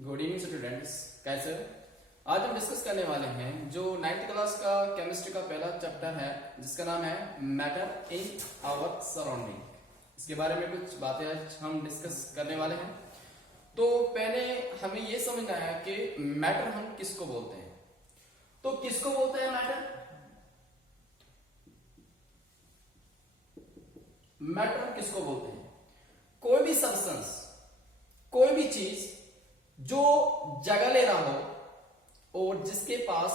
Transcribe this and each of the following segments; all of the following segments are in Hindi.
गुड इवनिंग स्टूडेंट्स, कैसे हो? आज हम डिस्कस करने वाले हैं जो 9th क्लास का केमिस्ट्री का पहला चैप्टर है जिसका नाम है मैटर इन आवर सराउंडिंग। इसके बारे में कुछ बातें आज हम डिस्कस करने वाले हैं। तो पहले हमें यह समझना है कि मैटर हम किसको बोलते हैं। तो किसको बोलते हैं मैटर? मैटर किसको बोलते हैं? कोई भी सब्सटेंस, कोई भी चीज जो जगह ले रहा हो और जिसके पास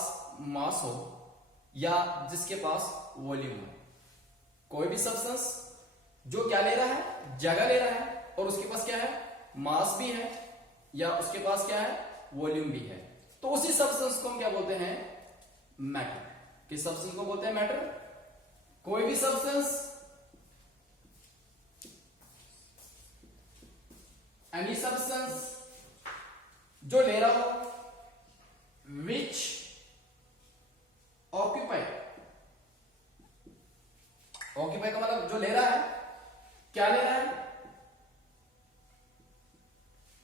मास हो या जिसके पास वॉल्यूम हो। कोई भी सब्सटेंस जो क्या ले रहा है, जगह ले रहा है और उसके पास क्या है, मास भी है या उसके पास क्या है, वॉल्यूम भी है। तो उसी सब्सटेंस को हम क्या बोलते हैं, मैटर। किस सब्सटेंस को बोलते हैं मैटर? कोई भी सब्सटेंस, एनी सब्सटेंस जो ले रहा हो, विच ऑक्यूपाई, ऑक्यूपाई का मतलब जो ले रहा है, क्या ले रहा है,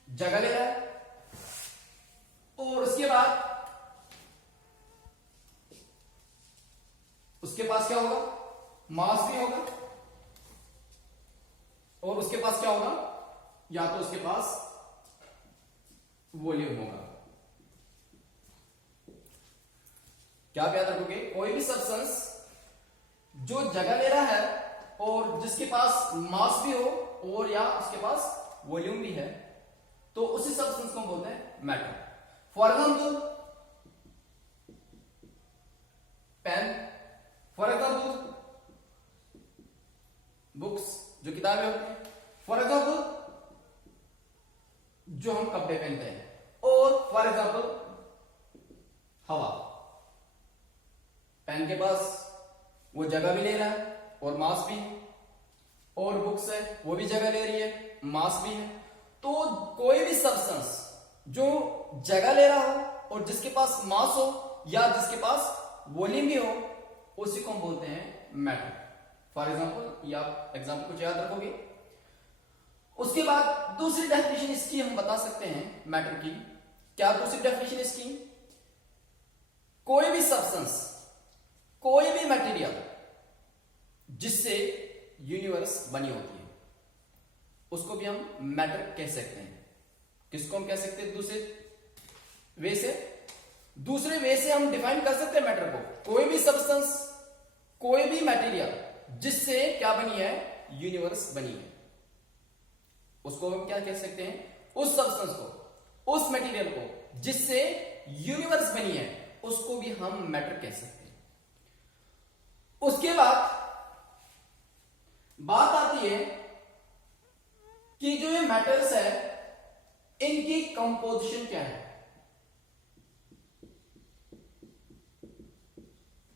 जगह ले रहा है। और उसके बाद उसके पास क्या होगा, मास भी होगा और उसके पास क्या होगा, या तो उसके पास वॉल्यूम होगा। क्या याद रखोगे? कोई भी सब्सटेंस जो जगह ले रहा है और जिसके पास मास भी हो और या उसके पास वॉल्यूम भी है, तो उसी सब्सटेंस को हम बोलते हैं matter. For example pen, for example books जो किताबें होती हैं, फॉर एग्जाम्पल जो हम कपड़े पहनते हैं, और फॉर एग्जाम्पल हवा। पेन के पास वो जगह भी ले रहा है और मास भी है, और बुक्स है वो भी जगह ले रही है, मास भी है। तो कोई भी सब्सटेंस जो जगह ले रहा हो और जिसके पास मास हो या जिसके पास वॉल्यूम भी हो, उसी को हम बोलते हैं मैटर। फॉर एग्जाम्पल, या एग्जाम्पल कुछ याद रखोगे। उसके बाद दूसरी डेफिनेशन इसकी हम बता सकते हैं मैटर की। क्या दूसरी डेफिनेशन इसकी? कोई भी सब्सटेंस, कोई भी मटेरियल जिससे यूनिवर्स बनी होती है, उसको भी हम मैटर कह सकते हैं। किसको हम कह सकते हैं? दूसरे वे से हम डिफाइन कर सकते हैं मैटर को। कोई भी सब्सटेंस, कोई भी मटेरियल जिससे क्या बनी है, यूनिवर्स बनी है, उसको हम क्या कह सकते हैं? उस सब्सटेंस को, उस मटेरियल को जिससे यूनिवर्स बनी है, उसको भी हम मैटर कह सकते हैं। उसके बाद बात आती है कि जो ये मैटर्स है, इनकी कंपोजिशन क्या है,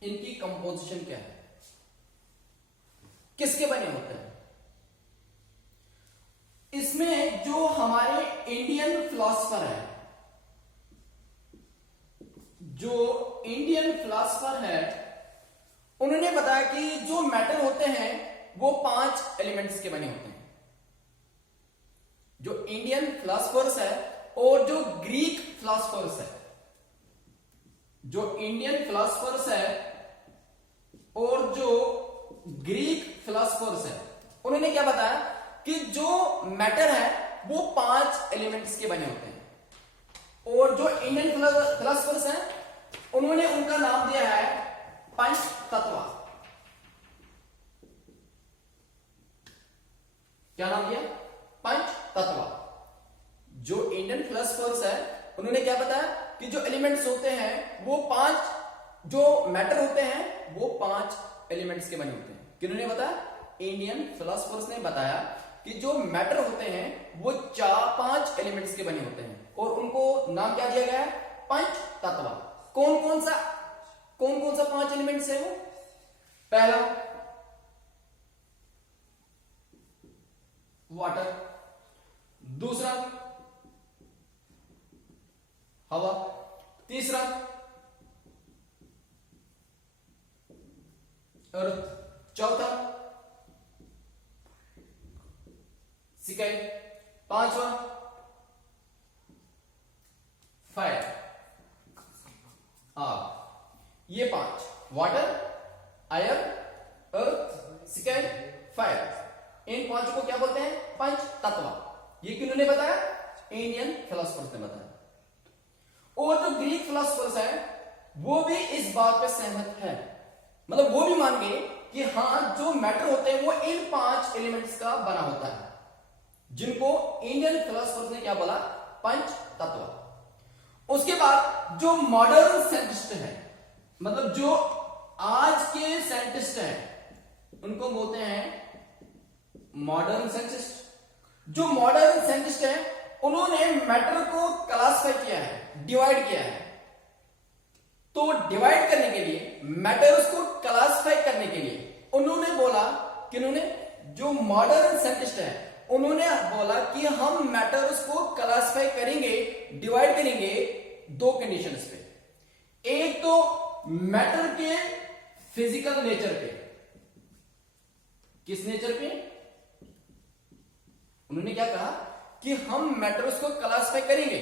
इनकी कंपोजिशन क्या है, किसके बने होते हैं। इसमें जो हमारे इंडियन फिलॉसफर है, जो इंडियन फिलॉसफर है, उन्होंने बताया कि जो मैटर होते हैं वो 5 एलिमेंट्स के बने होते हैं। जो इंडियन फिलॉसफर्स है और जो ग्रीक फिलॉसफर्स है, जो इंडियन फिलॉसफर्स है और जो ग्रीक फिलॉसफर्स है, उन्होंने क्या बताया कि जो मैटर है वो 5 एलिमेंट्स के बने होते हैं। और जो इंडियन फिलॉसफर्स हैं, उन्होंने उनका नाम दिया है पंच तत्व। क्या नाम दिया? पंच तत्व। जो इंडियन फिलॉसफर्स है, उन्होंने क्या बताया कि जो एलिमेंट्स होते हैं वो 5, जो मैटर होते हैं वो 5 एलिमेंट्स के बने होते हैं। किन्होंने बताया? इंडियन फिलॉसफर्स ने बताया कि जो मैटर होते हैं वो 5 एलिमेंट्स के बने होते हैं और उनको नाम क्या दिया गया है? पंच तत्व। कौन कौन सा 5 एलिमेंट्स है वो? पहला वाटर, दूसरा हवा, तीसरा अर्थ, चौथा सेकेंड, पांचवा वाटर, आयर, अर्थ, सेकेंड फायर। इन पांचों को क्या बोलते हैं? पंच तत्व। ये किन्होंने बताया? इंडियन फिलोसफर्स ने बताया। और जो ग्रीक फिलोसफर्स हैं वो भी इस बात पे सहमत है, मतलब वो भी मान गए कि हाँ जो मैटर होते हैं वो इन 5 एलिमेंट्स का बना होता है, जिनको इंडियन फिलोसफर्स ने क्या बोला? पंच तत्व। उसके बाद जो मॉडर्न साइंटिस्ट है, मतलब जो आज के साइंटिस्ट हैं उनको बोलते हैं मॉडर्न साइंटिस्ट। जो मॉडर्न साइंटिस्ट हैं उन्होंने मैटर को क्लासिफाई किया है, डिवाइड किया है। तो डिवाइड करने के लिए, मैटर्स को क्लासिफाई करने के लिए उन्होंने बोला कि जो मॉडर्न साइंटिस्ट है उन्होंने बोला कि हम मैटर्स को क्लासिफाई करेंगे, डिवाइड करेंगे 2 कंडीशंस पे। एक तो मैटर के फिजिकल नेचर पे। किस नेचर पे? उन्होंने क्या कहा कि हम मैटर्स को क्लासिफाई करेंगे,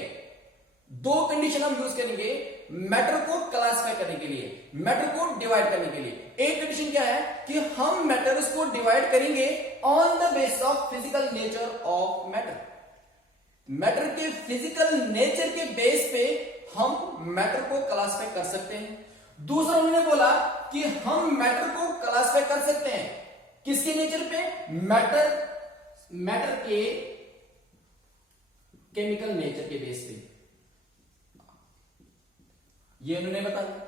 2 कंडीशन हम यूज करेंगे मैटर को क्लासिफाई करने के लिए, मैटर को डिवाइड करने के लिए। एक कंडीशन क्या है कि हम मैटर्स को डिवाइड करेंगे on the basis of physical nature of matter. Matter के फिजिकल नेचर के बेस पे हम मैटर को क्लासिफाई कर सकते हैं। दूसरा उन्होंने बोला कि हम मैटर को क्लासिफाई कर सकते हैं किसके नेचर पे? मैटर के केमिकल नेचर के बेस पे। ये उन्होंने बताया।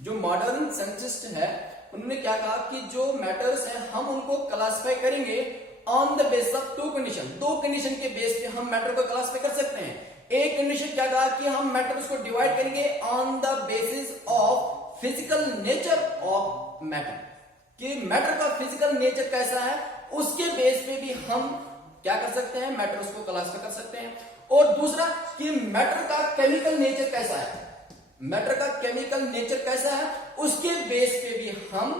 जो मॉडर्न साइंटिस्ट है उन्होंने क्या कहा कि जो मैटर्स है हम उनको क्लासिफाई करेंगे on the basis of 2 condition. 2 condition के बेस पे हम मैटर को क्लासिफाई कर सकते हैं। एक कंडीशन क्या कहा कि हम मैटर्स को डिवाइड करेंगे on the basis of physical nature of matter, कि मैटर का फिजिकल नेचर कैसा है उसके बेस पे भी हम क्या कर सकते हैं? मैटर्स को क्लासिफाई कर सकते हैं। और दूसरा कि मैटर का केमिकल नेचर कैसा है, मैटर का केमिकल नेचर कैसा है उसके बेस पे भी हम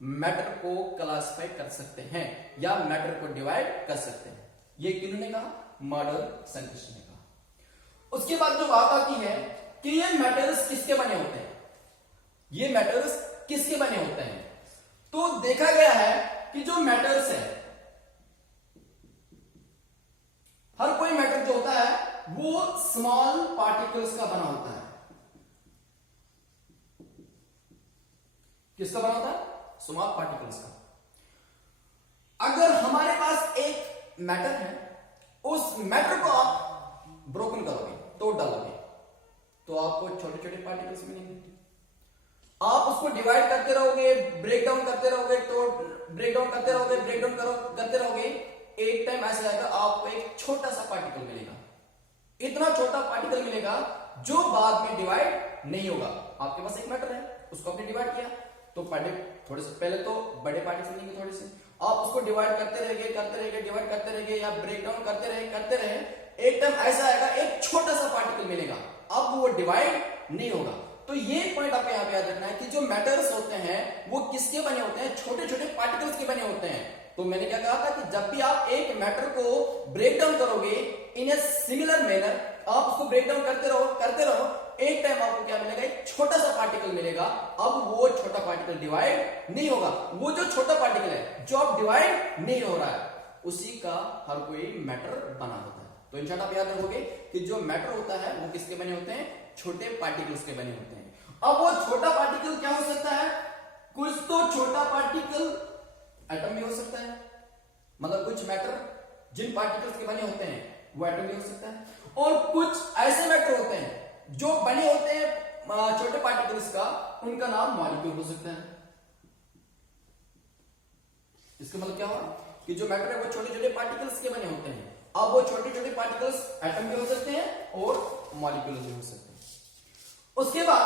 मैटर को क्लासिफाई कर सकते हैं या मैटर को डिवाइड कर सकते हैं। ये किन्होंने कहा? मॉडर्न साइंटिस्ट ने कहा। उसके बाद जो बात आती है कि ये मैटर्स किसके बने होते हैं, ये मैटर्स किसके बने होते हैं, तो देखा गया है कि जो मैटर्स है, हर कोई मैटर जो होता है वो स्मॉल पार्टिकल्स का बना होता है। किसका बना होता है? स्मॉल पार्टिकल्स का। अगर हमारे पास एक मैटर है, उस मैटर को आप ब्रोकन करोगे, तोड़ डालोगे, तो आपको छोटे छोटे पार्टिकल्स मिलेंगे। आप उसको डिवाइड करते रहोगे, ब्रेक डाउन करते रहोगे, तो ब्रेक डाउन करते रहोगे, ब्रेक डाउन करते रहोगे, एक टाइम ऐसा आएगा आपको एक छोटा सा पार्टिकल मिलेगा। इतना छोटा पार्टिकल मिलेगा जो बाद में डिवाइड नहीं होगा। आपके पास एक मैटर है, उसको आपने डिवाइड किया, तो थोड़े से पहले तो बड़े पार्टिकल मिलेंगे, थोड़े से आप उसको डिवाइड करते रहेंगे, डिवाइड करते रहेंगे या ब्रेक डाउन करते रहे, एक टाइम ऐसा आएगा एक छोटा सा पार्टिकल मिलेगा, अब वो डिवाइड नहीं होगा। तो ये पॉइंट आपको यहाँ पे याद रखना है कि जो मैटर्स होते हैं वो किसके बने होते हैं? छोटे छोटे पार्टिकल्स के बने होते हैं। तो मैंने क्या कहा था कि जब भी आप एक मैटर को ब्रेक डाउन करोगे इन ए सिमिलर मैनर, आप उसको ब्रेक डाउन करते रहो, एक टाइम आपको क्या मिलेगा? एक छोटा सा पार्टिकल मिलेगा। अब वो छोटा पार्टिकल डिवाइड नहीं होगा। वो जो छोटा पार्टिकल है जो अब डिवाइड नहीं हो रहा है, उसी का हर कोई मैटर बना होता है। तो इन शॉर्ट आप याद रखोगे कि जो मैटर होता है वो किसके बने होते हैं? छोटे पार्टिकल्स के बने होते हैं। अब वो छोटा पार्टिकल क्या हो सकता है? कुछ तो छोटा पार्टिकल एटम भी हो सकता है, मतलब कुछ मैटर जिन पार्टिकल्स के बने होते हैं वो एटम भी हो सकता है, और कुछ ऐसे मैटर होते हैं जो बने होते हैं छोटे पार्टिकल्स का, उनका नाम मॉलिक्यूल हो सकता है। इसका मतलब क्या हुआ कि जो मैटर है वो छोटे छोटे पार्टिकल्स के बने होते हैं। अब वो छोटे छोटे पार्टिकल्स एटम भी हो सकते हैं और मॉलिक्यूल भी हो सकते हैं। उसके बाद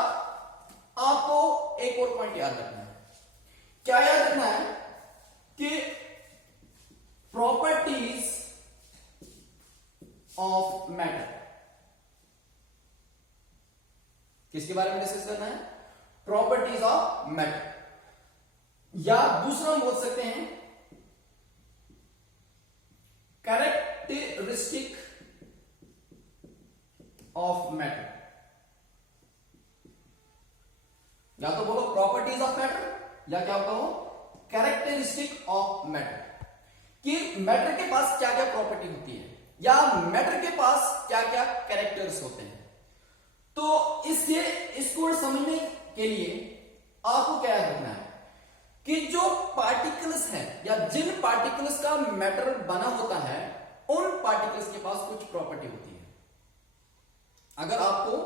आपको एक और पॉइंट याद रखना है। क्या याद रखना है? कि प्रॉपर्टीज ऑफ मैटर। किसके बारे में डिस्कस करना है? प्रॉपर्टीज ऑफ मैटर, या दूसरा हम बोल सकते हैं कैरेक्टरिस्टिक ऑफ मैटर। या तो बोलो प्रॉपर्टीज ऑफ या क्या होता हो कैरेक्टरिस्टिक ऑफ मैटर, कि मैटर के पास क्या क्या प्रॉपर्टी होती है या मैटर के पास क्या क्या कैरेक्टर्स होते हैं। तो इसको समझने के लिए आपको क्या रखना है कि जो पार्टिकल्स हैं या जिन पार्टिकल्स का मैटर बना होता है उन पार्टिकल्स के पास कुछ प्रॉपर्टी होती है। अगर आपको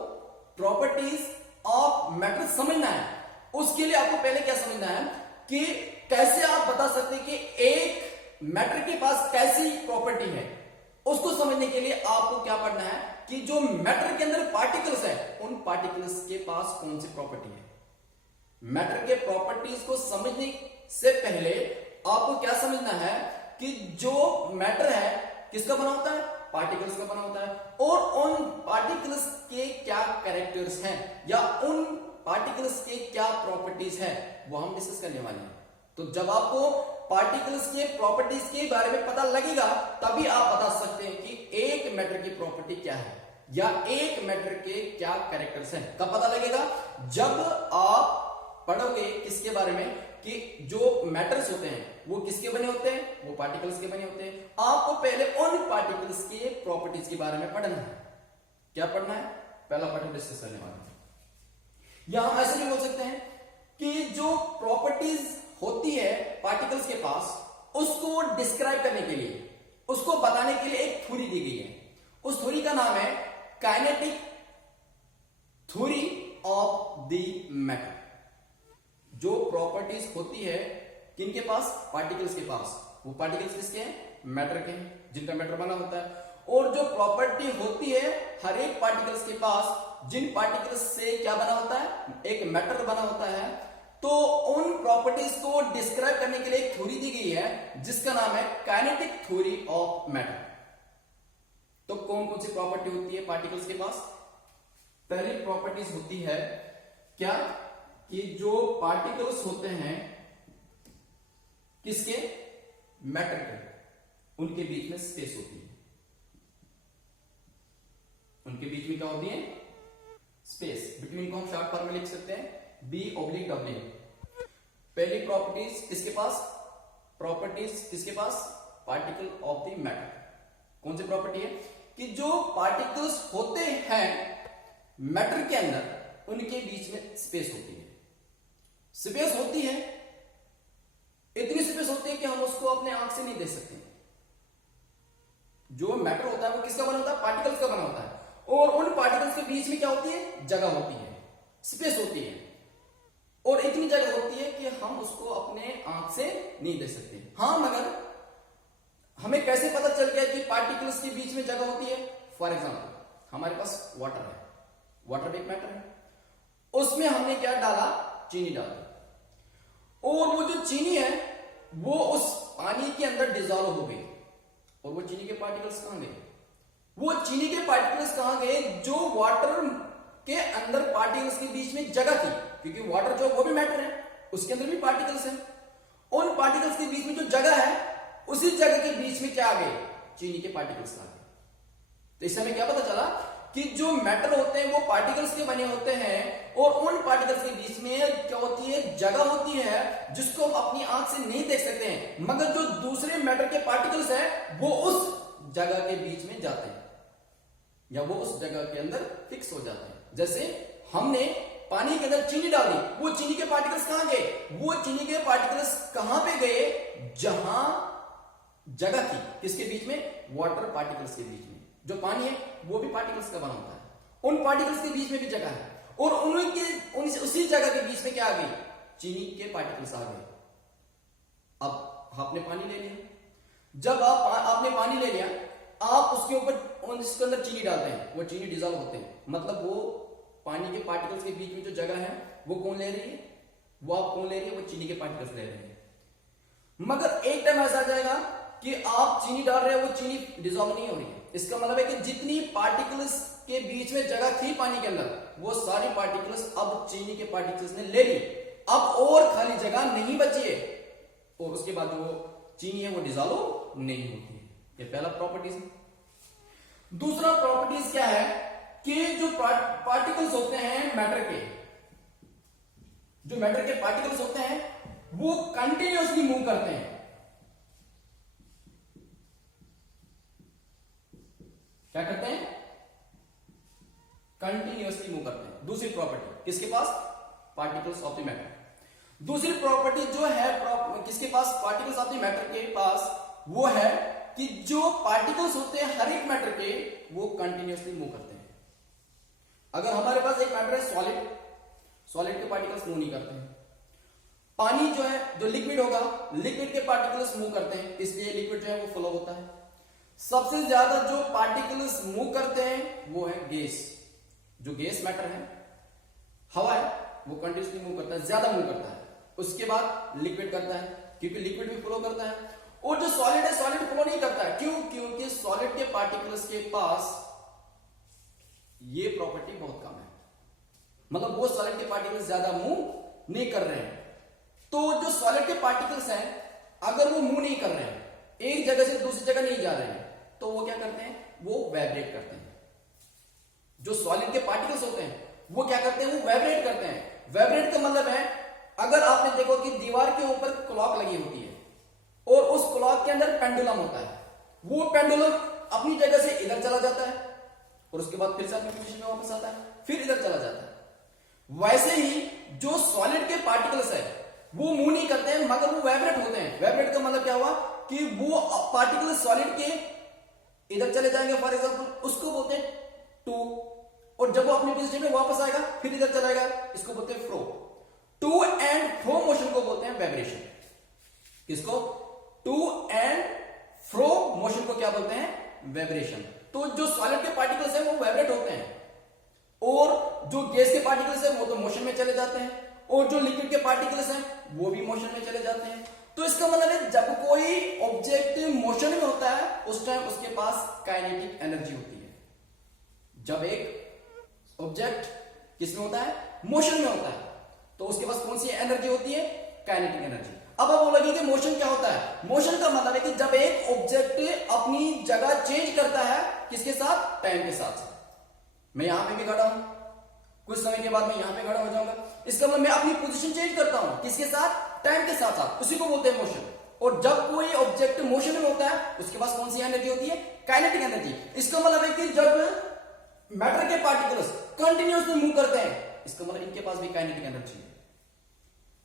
प्रॉपर्टीज ऑफ मैटर समझना है उसके लिए आपको पहले क्या समझना है कि कैसे आप बता सकते हैं कि एक मैटर के पास कैसी प्रॉपर्टी है। उसको समझने के लिए आपको क्या पढ़ना है कि जो मैटर के अंदर पार्टिकल्स है उन पार्टिकल्स के पास कौन सी प्रॉपर्टी है। मैटर के प्रॉपर्टीज को समझने से पहले आपको क्या समझना है कि जो मैटर है किसका बना होता है, पार्टिकल्स का बना होता है, और उन पार्टिकल्स के क्या कैरेक्टर्स हैं या उन पार्टिकल्स के क्या प्रॉपर्टीज हैं वो हम डिस्कस करने वाले हैं। तो जब आपको पार्टिकल्स के प्रॉपर्टीज के बारे में पता लगेगा तभी आप बता सकते हैं कि एक मैटर की प्रॉपर्टी क्या है या एक मैटर के क्या कैरेक्टर्स हैं। कब पता लगेगा, जब आप पढ़ोगे किसके बारे में कि जो मैटर्स होते हैं वो किसके बने होते हैं, वो पार्टिकल्स के बने होते हैं। आपको पहले उन पार्टिकल्स के प्रॉपर्टीज के बारे में पढ़ना है। क्या पढ़ना है, पहला पार्ट डिस्कस करने वाले हैं। या हम ऐसे भी बोल सकते हैं कि जो प्रॉपर्टीज होती है पार्टिकल्स के पास उसको डिस्क्राइब करने के लिए, उसको बताने के लिए एक थ्योरी दी गई है। उस थ्योरी का नाम है kinetic theory of the matter. जो प्रॉपर्टीज होती है किनके पास, पार्टिकल्स के पास, वो पार्टिकल्स किसके हैं, मैटर के हैं, जिनका मैटर बना होता है। और जो प्रॉपर्टी होती है हर एक पार्टिकल्स के पास, जिन पार्टिकल्स से क्या बना होता है, एक मैटर बना होता है, तो उन प्रॉपर्टीज को डिस्क्राइब करने के लिए एक थ्योरी दी गई है जिसका नाम है काइनेटिक थ्योरी ऑफ मैटर। तो कौन कौन सी प्रॉपर्टी होती है पार्टिकल्स के पास। पहली प्रॉपर्टीज होती है क्या, कि जो पार्टिकल्स होते हैं किसके, मैटर के, उनके बीच में स्पेस होती है। उनके बीच में क्या होती है, स्पेस। बिटवीन को हम शॉर्ट फॉर्म में लिख सकते हैं B/W। पहली प्रॉपर्टीज किसके पास, प्रॉपर्टीज किसके पास, पार्टिकल ऑफ द मैटर। कौन सी प्रॉपर्टी है कि जो पार्टिकल्स होते हैं मैटर के अंदर उनके बीच में स्पेस होती है। स्पेस होती है, इतनी स्पेस होती है कि हम उसको अपने आंख से नहीं देख सकते। जो मैटर होता है वो किसका बना होता है, पार्टिकल्स का बना होता है, और उन पार्टिकल्स के बीच में क्या होती है, जगह होती है, स्पेस होती है, और इतनी जगह होती है कि हम उसको अपने आंख से नहीं देख सकते। हाँ, मगर हमें कैसे पता चल गया कि पार्टिकल्स के बीच में जगह होती है। फॉर एग्जाम्पल हमारे पास वाटर है, वाटर भी एक मैटर है, उसमें हमने क्या डाला, चीनी डाल दी, और वो जो चीनी है वो उस पानी के अंदर डिजॉल्व हो गई, और वो चीनी के पार्टिकल्स कहां गए, वो चीनी के पार्टिकल्स कहां गए, जो वाटर के अंदर पार्टिकल्स के बीच में जगह थी, क्योंकि वाटर जो वो भी मैटर है, उसके अंदर भी पार्टिकल्स हैं, उन पार्टिकल्स के बीच में जो जगह है उसी जगह के बीच में क्या आ गए, चीनी के पार्टिकल्स आ गए। तो इससे हमें क्या पता चला कि जो मैटर होते हैं वो पार्टिकल्स के बने होते हैं, और उन पार्टिकल्स के बीच में क्या होती है, जगह होती है जिसको हम अपनी आंख से नहीं देख सकते हैं, मगर जो दूसरे मैटर के पार्टिकल्स हैं वो उस जगह के बीच में जाते हैं या वो उस जगह के अंदर फिक्स हो जाते हैं। जैसे हमने पानी के अंदर चीनी डाल दी, वो चीनी के पार्टिकल्स कहां गए, वो चीनी के पार्टिकल्स कहां पे गए, जहां जगह थी, किसके बीच में, वाटर पार्टिकल्स के बीच में। जो पानी है वो भी पार्टिकल्स का बना होता है, उन पार्टिकल्स के बीच में भी जगह है, और उसी जगह के बीच में क्या आ गई, चीनी के पार्टिकल्स आ गए। अब आपने पानी ले लिया, जब आपने पानी ले लिया, आप उसके ऊपर इसके अंदर चीनी डालते हैं, वो चीनी डिजॉल्व होते हैं, मतलब वो पानी के पार्टिकल्स के बीच में जो जगह है वो कौन ले रही है, वो आप कौन ले रही है, वो चीनी के पार्टिकल्स ले रहे हैं। मगर एक टाइम ऐसा आ जाएगा कि आप चीनी डाल रहे हो, वो चीनी डिजॉल्व नहीं हो रही है। इसका मतलब है कि जितनी पार्टिकल्स के बीच में जगह थी पानी के अंदर, वो सारी पार्टिकल्स अब चीनी के पार्टिकल्स ने ले ली, अब और खाली जगह नहीं बची है, और उसके बाद जो चीनी है वो डिजॉल्व नहीं होती है। ये पहला प्रॉपर्टीज है। दूसरा प्रॉपर्टीज क्या है कि जो पार्टिकल्स होते हैं मैटर के, जो मैटर के पार्टिकल्स होते हैं वो कंटिन्यूअसली मूव करते हैं। क्या करते हैं? कंटिन्यूअसली मूव करते हैं। दूसरी प्रॉपर्टी किसके पास? Particles of the matter. दूसरी प्रॉपर्टी जो है किसके पास? पार्टिकल्स ऑफ द मैटर के पास, वो है कि जो पार्टिकल्स होते हैं हर एक मैटर के, वो कंटिन्यूअसली मूव करते हैं। अगर हमारे पास एक मैटर है सॉलिड, सॉलिड के पार्टिकल्स मूव नहीं करते हैं। पानी जो है, जो लिक्विड होगा, लिक्विड के पार्टिकल्स मूव करते हैं, इसलिए लिक्विड जो है वो फ्लो होता है। सबसे ज्यादा जो पार्टिकल्स मूव करते हैं वो है गैस। जो गैस मैटर है, हवा है, वो कंटिन्यूअसली मूव करता है, ज्यादा मूव करता है। उसके बाद लिक्विड करता है, क्योंकि लिक्विड भी फ्लो करता है। और जो सॉलिड है, सॉलिड फ्लो नहीं करता है। क्यों? क्योंकि सॉलिड के पार्टिकल्स के पास ये प्रॉपर्टी बहुत कम है, मतलब वो सॉलिड के पार्टिकल्स ज्यादा मूव नहीं कर रहे हैं। तो जो सॉलिड के पार्टिकल्स हैं, अगर वो मूव नहीं कर रहे हैं, एक जगह से दूसरी जगह नहीं जा रहे हैं, तो वो क्या करते हैं? वो वाइब्रेट करते हैं। जो सॉलिड के पार्टिकल्स होते हैं वो क्या करते हैं? वो वाइब्रेट करते हैं। वाइब्रेट का मतलब है, अगर आपने देखो कि दीवार के ऊपर क्लॉक लगी होती है और उस क्लॉक के अंदर पेंडुलम होता है, वो पेंडुलम अपनी जगह से इधर चला जाता है और उसके बाद फिर से अपनी पोजीशन में वापस आता है, फिर इधर चला जाता है। वैसे ही जो सॉलिड के पार्टिकल्स है वो मूव नहीं करते हैं, मगर वो वाइब्रेट होते हैं। वाइब्रेट का मतलब क्या हुआ कि वो पार्टिकल सॉलिड के इधर चले जाएंगे, फॉर एग्जांपल, उसको बोलते हैं टू, और जब वो अपनी पोजीशन में वापस आएगा फिर इधर चलाएगा, इसको बोलते हैं फ्रो। टू एंड फ्रो मोशन को बोलते हैं वाइब्रेशन। किसको? टू एंड फ्रो मोशन को क्या बोलते हैं? वाइब्रेशन। तो जो सॉलिड के पार्टिकल्स हैं वो वाइब्रेट होते हैं, और जो गैस के पार्टिकल्स हैं वो तो मोशन में चले जाते हैं, और जो लिक्विड के पार्टिकल्स हैं वो भी मोशन में चले जाते हैं। तो इसका मतलब है, जब कोई ऑब्जेक्ट मोशन में होता है उस टाइम उसके पास काइनेटिक एनर्जी होती है। जब एक ऑब्जेक्ट किसमें होता है? मोशन में होता है, तो उसके पास कौन सी एनर्जी होती है? Kinetic energy. अब आप बोलोगे कि मोशन क्या होता है? मोशन का मतलब है कि जब एक ऑब्जेक्ट अपनी जगह चेंज करता है, किसके साथ? टाइम के साथ। मैं यहां पे भी खड़ा हूं, कुछ समय के बाद मैं यहां पे खड़ा हो जाऊंगा, इसका मतलब मैं अपनी पोजीशन चेंज करता हूं, किसके साथ? टाइम के साथ साथ। उसी को बोलते हैं मोशन। और जब कोई ऑब्जेक्ट मोशन में होता है उसके पास कौन सी एनर्जी होती है? Kinetic energy. इसका मतलब है कि जब मैटर के पार्टिकल्स कंटिन्यूअसली मूव करते हैं, इसका मतलब इनके पास भी काइनेटिक एनर्जी है।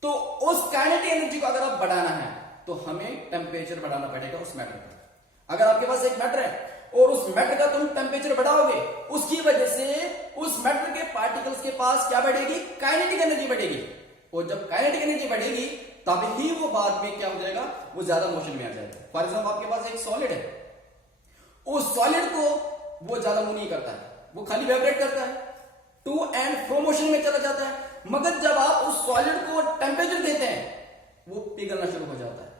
तो उस काइनेटिक एनर्जी को अगर आप बढ़ाना है तो हमें टेम्परेचर बढ़ाना पड़ेगा उस मैटर का। अगर आपके पास एक मैटर है और उस मैटर का तुम टेम्परेचर बढ़ाओगे, उसकी वजह से उस मैटर के पार्टिकल्स के पास क्या बढ़ेगी? काइनेटिक एनर्जी बढ़ेगी। और जब काइनेटिक एनर्जी बढ़ेगी तब ही वो बाद में क्या हो जाएगा? वो ज्यादा मोशन में आ जाएगा। फॉर एग्जाम्पल, आपके पास एक सॉलिड है, उस सॉलिड को वो ज्यादा मूव नहीं करता है, वो खाली वाइब्रेट करता है, टू एंड फ्रो मोशन में चला जाता है। मगर जब आप उस सॉलिड को टेम्परेचर देते हैं, वो पिघलना शुरू हो जाता है।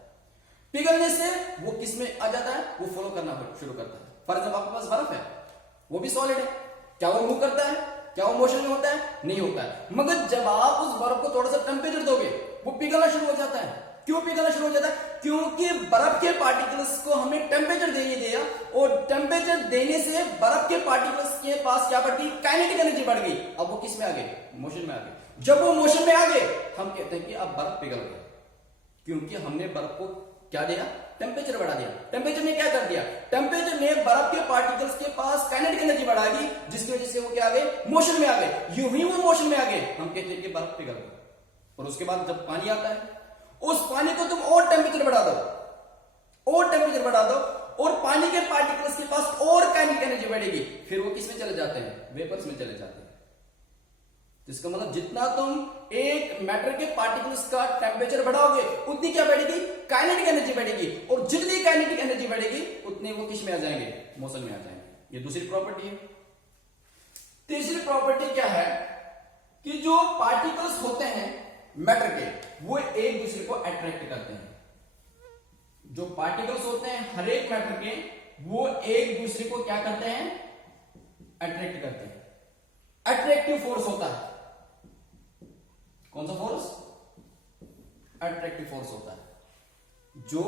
पिघलने से वो किस में आ जाता है? वो फ्लो करना शुरू करता है। फॉर एग्जाम्पल, आपके पास बर्फ है, वो भी सॉलिड है, क्या वो मूव करता है? क्या वो मोशन में होता है? नहीं होता है। मगर जब आप उस बर्फ को थोड़ा सा टेम्परेचर दोगे, वो पिघलना शुरू हो जाता है। क्यों पिघलना शुरू हो जाता है? क्योंकि बर्फ के पार्टिकल्स को हमने टेम्परेचर दे दिया, और टेम्परेचर देने से बर्फ के पार्टिकल्स के पास क्या बढ़ गई? काइनेटिक एनर्जी बढ़ गई। अब वो किस में आ गए? मोशन में आ गए। जब वो मोशन में आ गए, हम कहते हैं कि अब बर्फ पिघल गई, क्योंकि हमने बर्फ को क्या दिया? टेम्परेचर बढ़ा दिया। टेम्परेचर ने क्या कर दिया? टेम्परेचर ने बर्फ के पार्टिकल्स के पास काइनेटिक एनर्जी बढ़ा दी, जिसकी वजह से वो क्या आ गए? मोशन में आ गए। यूं ही वो मोशन में आ गए, हम कहते हैं कि बर्फ पिघल गई। और उसके बाद जब पानी आता है, उस पानी को तुम और टेम्परेचर बढ़ा दो, और टेम्परेचर बढ़ा दो, और पानी के पार्टिकल्स के पास और काइनेटिक एनर्जी बढ़ेगी, फिर वो किस में चले जाते हैं? वेपर्स में चले जाते हैं। इसका मतलब जितना तुम एक मैटर के पार्टिकल्स का टेम्परेचर बढ़ाओगे, उतनी क्या बढ़ेगी? काइनेटिक एनर्जी बढ़ेगी। और जितनी काइनेटिक एनर्जी बढ़ेगी उतने वो किस में आ जाएंगे? मोशन में आ जाएंगे। ये दूसरी प्रॉपर्टी है। तीसरी प्रॉपर्टी क्या है कि जो पार्टिकल्स होते हैं मैटर के, वो एक दूसरे को अट्रैक्ट करते हैं। जो पार्टिकल्स होते हैं हर एक मैटर के, वो एक दूसरे को क्या करते हैं? अट्रैक्ट करते हैं। अट्रैक्टिव फोर्स होता है। कौन सा फोर्स? अट्रैक्टिव फोर्स होता है। जो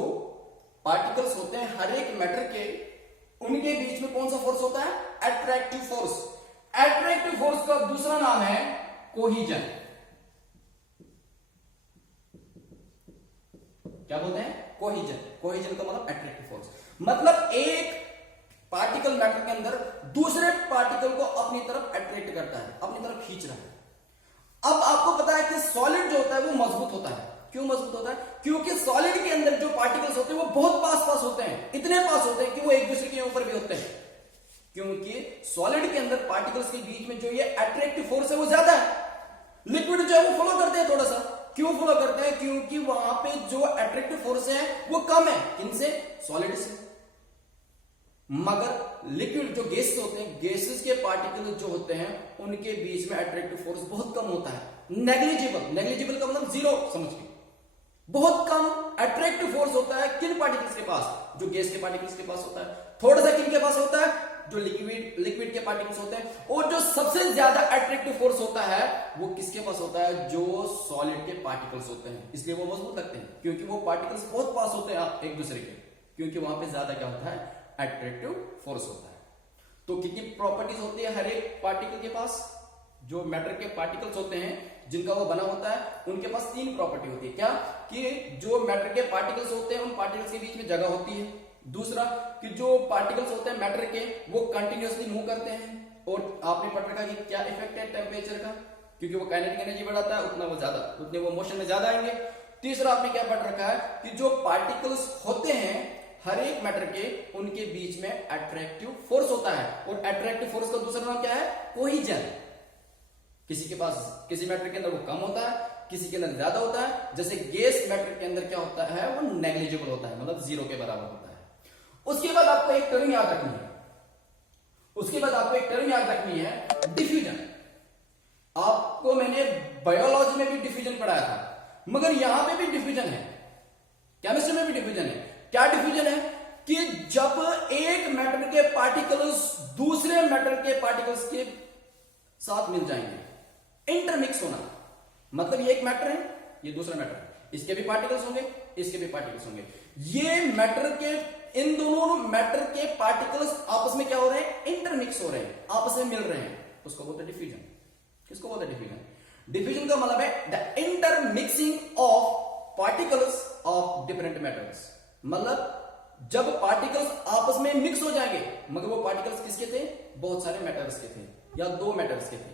पार्टिकल्स होते हैं हर एक मैटर के, उनके बीच में कौन सा फोर्स होता है? Attractive force. अट्रैक्टिव फोर्स का दूसरा नाम है कोहीजन। क्या बोलते हैं? कोहिजन। कोहिजन का मतलब अट्रैक्टिव फोर्स, मतलब एक पार्टिकल मैटर के अंदर दूसरे पार्टिकल को अपनी तरफ अट्रैक्ट करता है, अपनी तरफ खींच रहा है। अब आपको पता है कि सॉलिड जो होता है वो मजबूत होता है। क्यों मजबूत होता है? क्योंकि सॉलिड के अंदर जो पार्टिकल्स होते हैं वो बहुत पास पास होते हैं, इतने पास होते हैं कि वो एक दूसरे के ऊपर भी होते हैं। क्योंकि सॉलिड के अंदर पार्टिकल्स के बीच में जो ये अट्रैक्टिव फोर्स है वो ज्यादा है। लिक्विड जो है वो फॉलो करते हैं थोड़ा सा। क्यों फॉलो करते हैं? क्योंकि वहां पे जो अट्रैक्टिव फोर्स है वो कम है। किनसे? सॉलिड से। मगर लिक्विड जो गैसेस होते हैं, गैसेस के पार्टिकल जो होते हैं उनके बीच में अट्रैक्टिव फोर्स बहुत कम होता है, नेग्लिजिबल। नेग्लिजिबल का मतलब जीरो समझ के, बहुत कम अट्रैक्टिव फोर्स होता है किन पार्टिकल्स के पास? जो गैस के पार्टिकल्स के पास होता है। थोड़ा सा किन के पास होता है? जो लिक्विड के पार्टिकल्स होते हैं। और जो सबसे ज्यादा अट्रैक्टिव फोर्स होता है वो किसके पास होता है? जो सॉलिड के पार्टिकल्स होते हैं। इसलिए वो मजबूत लगते हैं, क्योंकि वो पार्टिकल्स बहुत पास होते हैं एक दूसरे के, क्योंकि वहां पे ज्यादा क्या होता है? अट्रैक्टिव फोर्स होता है। तो कितनी प्रॉपर्टीज होती है हर एक पार्टिकल के पास? जो मैटर के पार्टिकल्स होते हैं जिनका वो बना होता है उनके पास 3 प्रॉपर्टी होती है। क्या? कि जो मैटर के पार्टिकल्स होते हैं उन पार्टिकल्स के बीच में जगह होती है। दूसरा कि जो पार्टिकल्स होते हैं मैटर के वो कंटिन्यूअसली मूव करते हैं। और आपने पढ़ रखा कि क्या इफेक्ट है टेम्परेचर का, क्योंकि वो काइनेटिक एनर्जी बढ़ाता है उतने वो मोशन में ज्यादा आएंगे। तीसरा आपने क्या पढ़ रखा है कि जो पार्टिकल्स होते हैं हर एक मैटर के उनके बीच में अट्रैक्टिव फोर्स होता है। और अट्रैक्टिव फोर्स का दूसरा नाम क्या है? कोहिजन। किसी के पास किसी मैटर के अंदर वो कम होता है, किसी के अंदर ज्यादा होता है। जैसे गैस मैटर के अंदर क्या होता है? वो नेग्लिजिबल होता है, मतलब जीरो के बराबर होता है। उसके बाद आपको एक टर्म याद रखनी है, डिफ्यूजन। आपको मैंने बायोलॉजी में भी डिफ्यूजन पढ़ाया था, मगर यहां पे भी डिफ्यूजन है, केमिस्ट्री में भी डिफ्यूजन है। क्या डिफ्यूजन है? कि जब एक मैटर के पार्टिकल्स दूसरे मैटर के पार्टिकल्स के साथ मिल जाएंगे, इंटरमिक्स होना। मतलब ये एक मैटर है, ये दूसरा मैटर है, इसके भी पार्टिकल्स होंगे, इसके भी पार्टिकल्स होंगे। ये मैटर के, इन दोनों मैटर के पार्टिकल्स आपस में क्या हो रहे हैं? इंटरमिक्स हो रहे हैं, आपस में मिल रहे हैं। उसको बोलते हैं डिफ्यूजन। किसको बोलते हैं डिफ्यूजन? डिफ्यूजन का मतलब है the intermixing of particles of different matters. मतलब जब पार्टिकल्स आपस में मिक्स हो जाएंगे, मगर वो पार्टिकल्स किसके थे? बहुत सारे मैटर्स के थे या 2 मैटर्स के थे।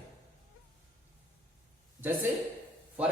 जैसे